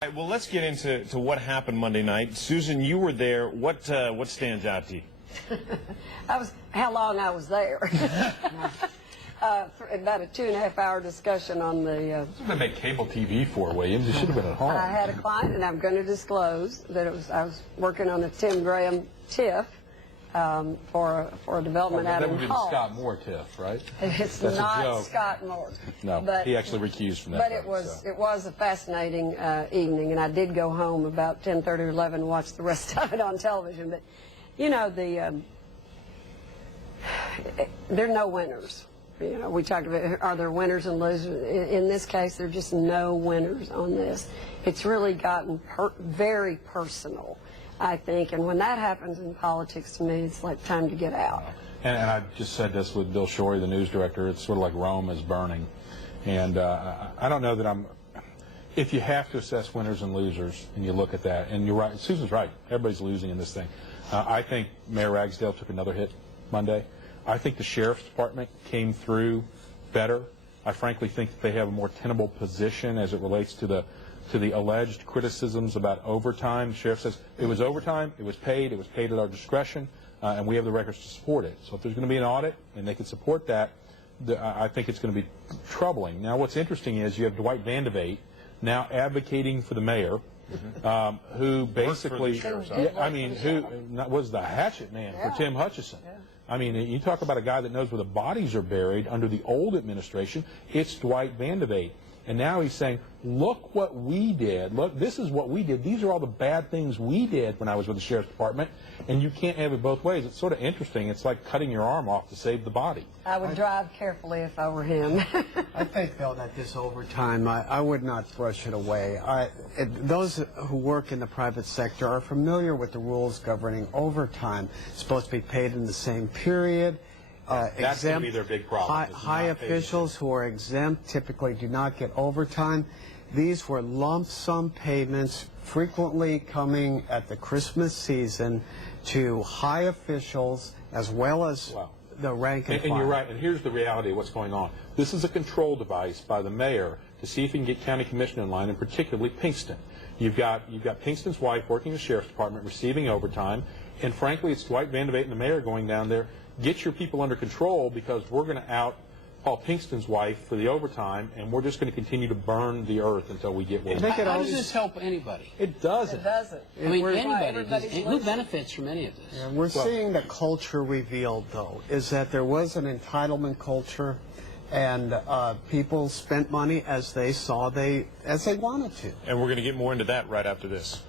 All right, well, let's get into what happened Monday night. Susan, you were there. What stands out to you? How long I was there. About a 2.5-hour discussion on the... This would make cable TV for Williams. You should have been at home. I had a client, and I'm going to disclose that I was working on the Tim Graham TIF for a development out in Hall. That would be the Scott Moore TIF, right? It's That's not Scott Moore. No, but he actually recused from that. But it was a fascinating evening, and I did go home about 10:30 or 11 and watch the rest of it on television. But, you know, there are no winners. You know, we talked about, are there winners and losers? In this case, there are just no winners on this. It's really gotten very personal, I think. And when that happens in politics, to me, it's like time to get out. And I just said this with Bill Shorey, the news director. It's sort of like Rome is burning. And I don't know that if you have to assess winners and losers, and you look at that, and you're right, Susan's right, everybody's losing in this thing. I think Mayor Ragsdale took another hit Monday. I think the Sheriff's Department came through better. I frankly think that they have a more tenable position as it relates to the alleged criticisms about overtime. The Sheriff says it was overtime, it was paid at our discretion, and we have the records to support it. So if there's going to be an audit and they can support that, I think it's going to be troubling. Now what's interesting is you have Dwight Vandevate now advocating for the mayor, who basically, who was the hatchet man for Tim Hutchison. Yeah. I mean, you talk about a guy that knows where the bodies are buried under the old administration. It's Dwight Vandevate. And now he's saying, look what we did. Look, this is what we did. These are all the bad things we did when I was with the Sheriff's Department. And you can't have it both ways. It's sort of interesting. It's like cutting your arm off to save the body. I would drive carefully if I were him. I think, though, that this overtime, I would not brush it away. Those who work in the private sector are familiar with the rules governing overtime. It's supposed to be paid in the same period. That's going to be their big problem. High officials who are exempt typically do not get overtime. These were lump sum payments frequently coming at the Christmas season to high officials as well as the rank and file. And you're right, and here's the reality of what's going on. This is a control device by the mayor to see if he can get county commissioner in line, and particularly Pinkston. You've got Pinkston's wife working in the Sheriff's Department receiving overtime, and frankly it's Dwight Vandevate and the mayor going down there, get your people under control because we're going to out Paul Pinkston's wife for the overtime, and we're just going to continue to burn the earth until we get what we want. How does this help anybody? It doesn't. It doesn't. I mean, anybody. Who benefits from any of this? Yeah, we're seeing the culture revealed, though, is that there was an entitlement culture, and people spent money as they saw as they wanted to. And we're going to get more into that right after this.